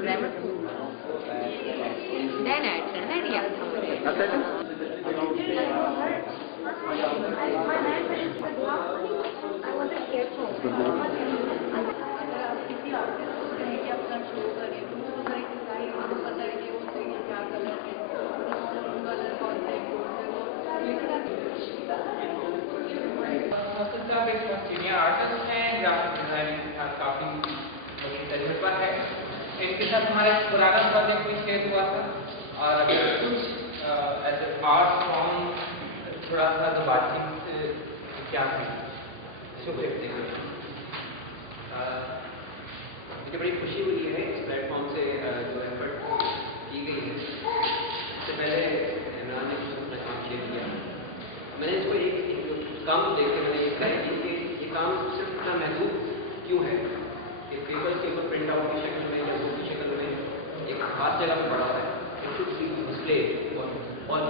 Rehmat. Then I senior artist हैं, graphic designing का काफी बड़ी तजुर्बा है। इनके साथ हमारा एक पुराना प्रोजेक्ट भी शेयर हुआ था और अगर कुछ एज आर्ट फॉर्म थोड़ा सा जो बातचीत क्या है शुभ देखते हैं। मुझे बड़ी खुशी हुई है इस प्लेटफॉर्म से जो एफर्ट की गई है। इससे पहले इमरान ने कुछ अपना काम शेयर किया, मैंने इसको एक काम देख के मैंने देखा है कि ये काम सिर्फ इतना महसूस क्यों है कि पेपर के ऊपर प्रिंट आउट की शक्ल में या बुक की शक्ल में एक खास जगह पर पड़ा है। It should be displayed on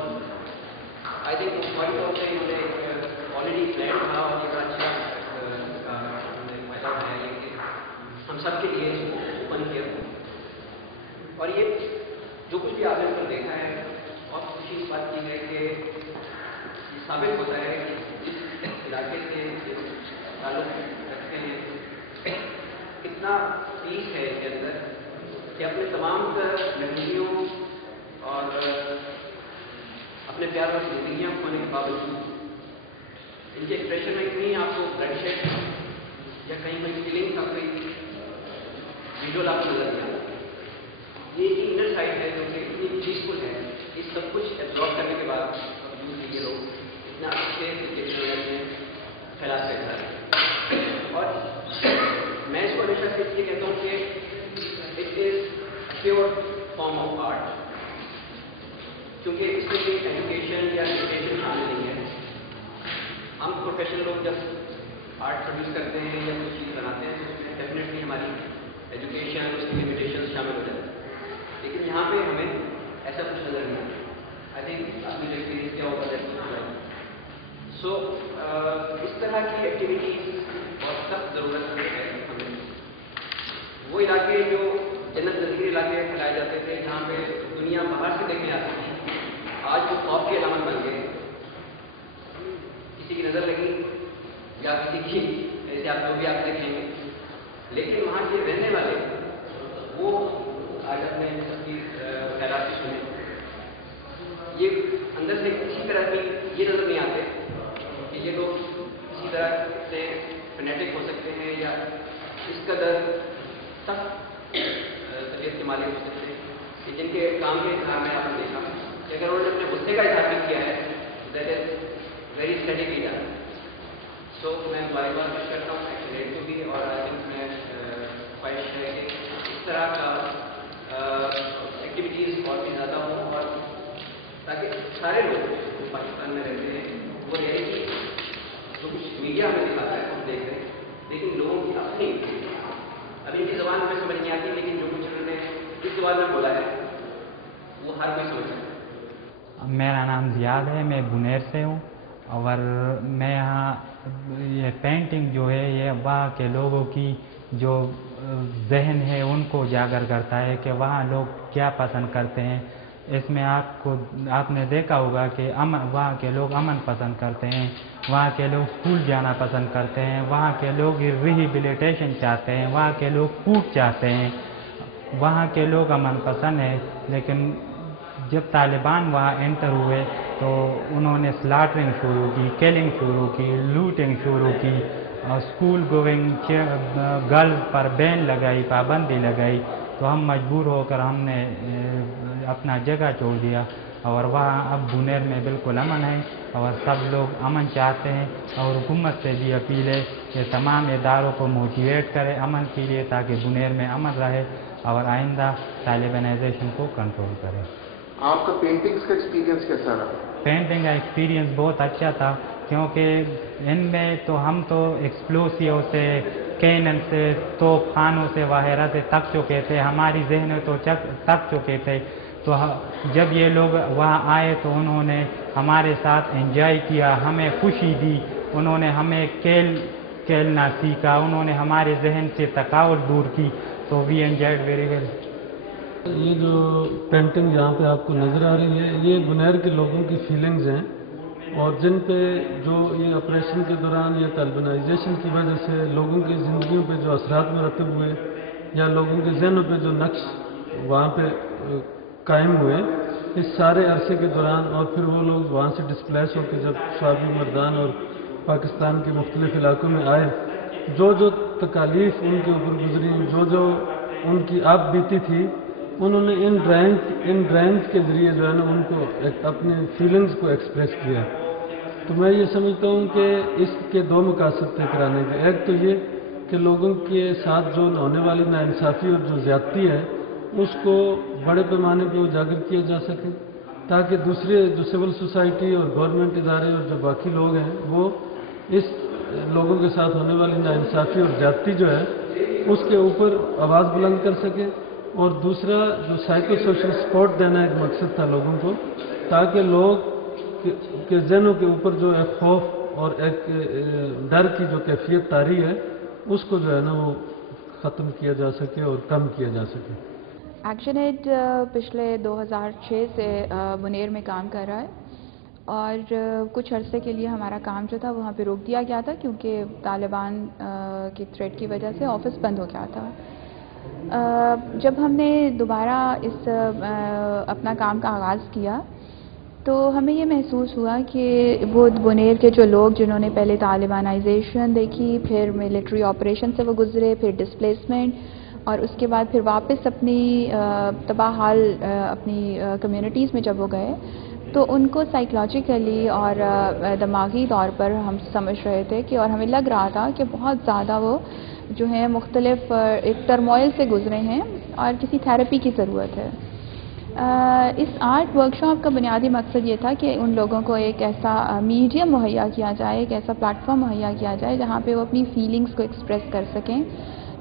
I think point of से इन्होंने ऑलरेडी प्लान था और एक अच्छा फायदा है ये कि हम सबके लिए इसको ओपन किया और ये जो कुछ भी आपने ऊपर देखा है और खुशी इस बात की है कि ये साबित होता है कि जिस इलाके से ताल्लुक रखते हैं कितना पीस है इसके अंदर कि अपने तमाम नजरियों और अपने प्यार और जिंदगियाँ खोने के बावजूद इनके एक्सप्रेशन में इतनी आपको ब्लडशेड या कहीं कहीं फीलिंग का कोई विजुअल आपको नजर नहीं आता। ये इनर साइड है जो कि इतनी पीसफुल है। इस सब कुछ एब्जॉर्ब करने के बाद ये लोग इतना अच्छे तरीके से फैला सकता है और मैं इसको हमेशा से ये कहता हूँ कि it is pure form of art, क्योंकि इसमें कोई एजुकेशन या एजुकेशन शामिल नहीं है। हम प्रोफेशनल लोग जब आर्ट प्रोड्यूस करते हैं या कुछ चीज़ बनाते हैं तो उसमें डेफिनेटली हमारी एजुकेशन उसकी लिमिटेशन शामिल हो जाती है, लेकिन यहाँ पे हमें ऐसा कुछ नजर नहीं आता। आई थिंक आपने जो एक्सपीरियंस किया होगा सो इस तरह की एक्टिविटीज बहुत सख्त ज़रूरत है हमें। वो इलाके जो जन्नत नज़ीर इलाके फैलाए जाते थे जहाँ पे दुनिया बाहर से देखने आती थी, आज वो खौफ की अलामत बन गए। किसी की नज़र लगी या किसी की ऐसे आप लोग भी आप देखेंगे, लेकिन वहाँ के रहने वाले वो आज अपने सबकी खैरात सुने ये अंदर से किसी तरह की ये नज़र नहीं आते कि ये लोग किसी तरह से फेनेटिक हो सकते हैं या इस कदर सख्त तबीयत के मालिक हो सकते हैं कि जिनके काम के इजहार में आपने देखा कि अगर उन्होंने अपने गुस्से का इजहार भी किया है that is very studiedly done. So मैं बार बार पेश करता हूँ एक्सीलेंट को भी और आई थिंक मैं ख्वाहिश है कि इस तरह का एक्टिविटीज़ और भी ज़्यादा हों और ताकि सारे लोग जो पाकिस्तान में रहते हैं वो रियलिटी जो कुछ मीडिया में दिखाता है हम देख रहे हैं, लेकिन लोगों की अपनी अभी इनकी ज़बान में समझ नहीं आती, लेकिन जो कुछ उन्होंने इस ज़बान में बोला है वो हर कोई समझ सकता है। मेरा नाम ज़ियाद है, मैं बुनेर से हूँ और मैं यहाँ ये पेंटिंग जो है ये वहाँ के लोगों की जो जहन है उनको उजागर करता है कि वहाँ लोग क्या पसंद करते हैं। इसमें आपने देखा होगा कि वहाँ के लोग अमन पसंद करते हैं, वहाँ के लोग स्कूल जाना पसंद करते हैं, वहाँ के लोग रिहेबिलिटेशन चाहते हैं, वहाँ के लोग फूड चाहते हैं, वहाँ के लोग अमन पसंद है। लेकिन जब तालिबान वहाँ एंटर हुए तो उन्होंने स्लाटरिंग शुरू की, किलिंग शुरू की, लूटिंग शुरू की और स्कूल गोइंग गर्ल्स पर बैन लगाई, पाबंदी लगाई। तो हम मजबूर होकर हमने अपना जगह छोड़ दिया और वहाँ अब बुनेर में बिल्कुल अमन है और सब लोग अमन चाहते हैं और हुकूमत से भी अपील है कि तमाम इदारों को मोटिवेट करे अमन के लिए ताकि बुनेर में अमन रहे और आइंदा तालिबानाइजेशन को कंट्रोल करे। आपका पेंटिंग्स का एक्सपीरियंस कैसा रहा? पेंटिंग का एक्सपीरियंस बहुत अच्छा था क्योंकि इनमें तो हम तो एक्सप्लोसिव से कैनन से तोपखानों से वगैरह से तक चुके थे, हमारी जहन तो तक चुके थे। तो जब ये लोग वहाँ आए तो उन्होंने हमारे साथ एंजॉय किया, हमें खुशी दी, उन्होंने हमें खेलना सीखा, उन्होंने हमारे जहन से थकावट दूर की। तो वी एंजॉयड वेरी वेल। یہ جو پینٹنگ یہاں پہ آپ کو نظر آ رہی ہے یہ بنیر کے لوگوں کی فیلنگز ہیں اور جن پہ جو یہ آپریشن کے دوران یہ طالبانائزیشن کی وجہ سے لوگوں کی زندگیوں پہ جو اثرات مرتب ہوئے یا لوگوں کے ذہنوں پہ جو نقش وہاں پہ قائم ہوئے اس سارے عرصے کے دوران اور پھر وہ لوگ وہاں سے ڈسپلیس ہو کے جب شعبی مردان اور پاکستان کے مختلف علاقوں میں آئے جو تکالیف ان کے اوپر گزری جو ان کی آپ بیتی تھی انہوں نے ان ڈرائنگز کے ذریعے جو ہے نا ان کو اپنے فیلنگز کو ایکسپریس کیا. تو میں یہ سمجھتا ہوں کہ اس کے دو مقاصد تھے کرانے کے. ایک تو یہ کہ لوگوں کے ساتھ جو ہونے والی ناانصافی اور جو زیادتی ہے اس کو بڑے پیمانے پہ اجاگر کیا جا سکے تاکہ دوسرے جو سول سوسائٹی اور گورنمنٹ ادارے اور جو باقی لوگ ہیں وہ اس لوگوں کے ساتھ ہونے والی ناانصافی اور زیادتی جو ہے اس کے اوپر آواز بلند کر سکے. اور دوسرا جو سائیکو سوشل سپورٹ دینا ایک مقصد تھا لوگوں کو تاکہ لوگ کے ذہنوں کے اوپر جو ایک خوف اور ایک ڈر کی جو کیفیت طاری ہے اس کو جو ہے نا وہ ختم کیا جا سکے اور کم کیا جا سکے. ایکشن ایڈ پچھلے 2006 سے بنیر میں کام کر رہا ہے اور کچھ عرصے کے لیے ہمارا کام جو تھا وہاں پہ روک دیا گیا تھا کیونکہ طالبان کی تھریٹ کی وجہ سے آفس بند ہو گیا تھا. جب ہم نے دوبارہ اس اپنا کام کا آغاز کیا تو ہمیں یہ محسوس ہوا کہ وہ بنیر کے جو لوگ جنہوں نے پہلے طالبانائزیشن دیکھی پھر ملٹری آپریشن سے وہ گزرے پھر ڈسپلیسمنٹ اور اس کے بعد پھر واپس اپنی تباہ حال اپنی کمیونٹیز میں جب وہ گئے تو ان کو سائیکلوجیکلی اور دماغی طور پر ہم سمجھ رہے تھے کہ اور ہمیں لگ رہا تھا کہ بہت زیادہ وہ جو ہیں مختلف ایک ٹرموئل سے گزرے ہیں اور کسی تھیراپی کی ضرورت ہے. اس آرٹ ورکشاپ کا بنیادی مقصد یہ تھا کہ ان لوگوں کو ایک ایسا میڈیم مہیا کیا جائے ایک ایسا پلیٹ فارم مہیا کیا جائے جہاں پہ وہ اپنی فیلنگز کو ایکسپریس کر سکیں.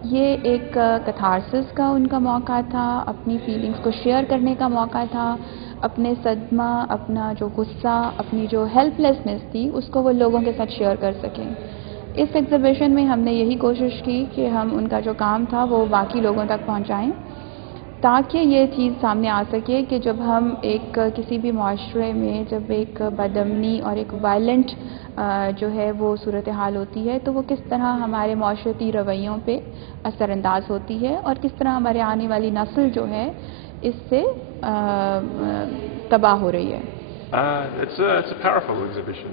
یہ ایک کتھارسس کا ان کا موقع تھا اپنی فیلنگز کو شیئر کرنے کا موقع تھا اپنے صدمہ اپنا جو غصہ اپنی جو ہیلپ لیسنس تھی اس کو وہ لوگوں کے ساتھ شیئر کر سکیں. اس ایگزیبیشن میں ہم نے یہی کوشش کی کہ ہم ان کا جو کام تھا وہ باقی لوگوں تک پہنچائیں تاکہ یہ چیز سامنے آ سکے کہ جب ہم ایک کسی بھی معاشرے میں جب ایک بدامنی اور ایک وائلنٹ جو ہے وہ صورتحال ہوتی ہے تو وہ کس طرح ہمارے معاشرتی رویوں پہ اثر انداز ہوتی ہے اور کس طرح ہمارے آنے والی نسل جو ہے اس سے تباہ ہو رہی ہے. It's a powerful exhibition.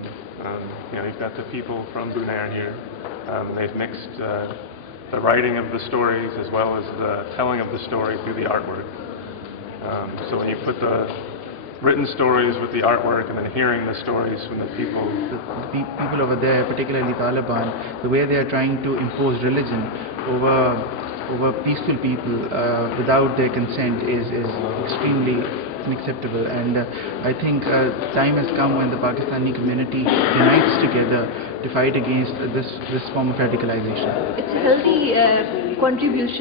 You've got the people from Bunair here. They've mixed the writing of the stories as well as the telling of the story through the artwork. So when you put the written stories with the artwork and then hearing the stories from the people. The people over there, particularly Taliban, the way they are trying to impose religion over peaceful people without their consent is extremely unacceptable, and I think time has come when the Pakistani community unites together to fight against this form of radicalization. It's a healthy contribution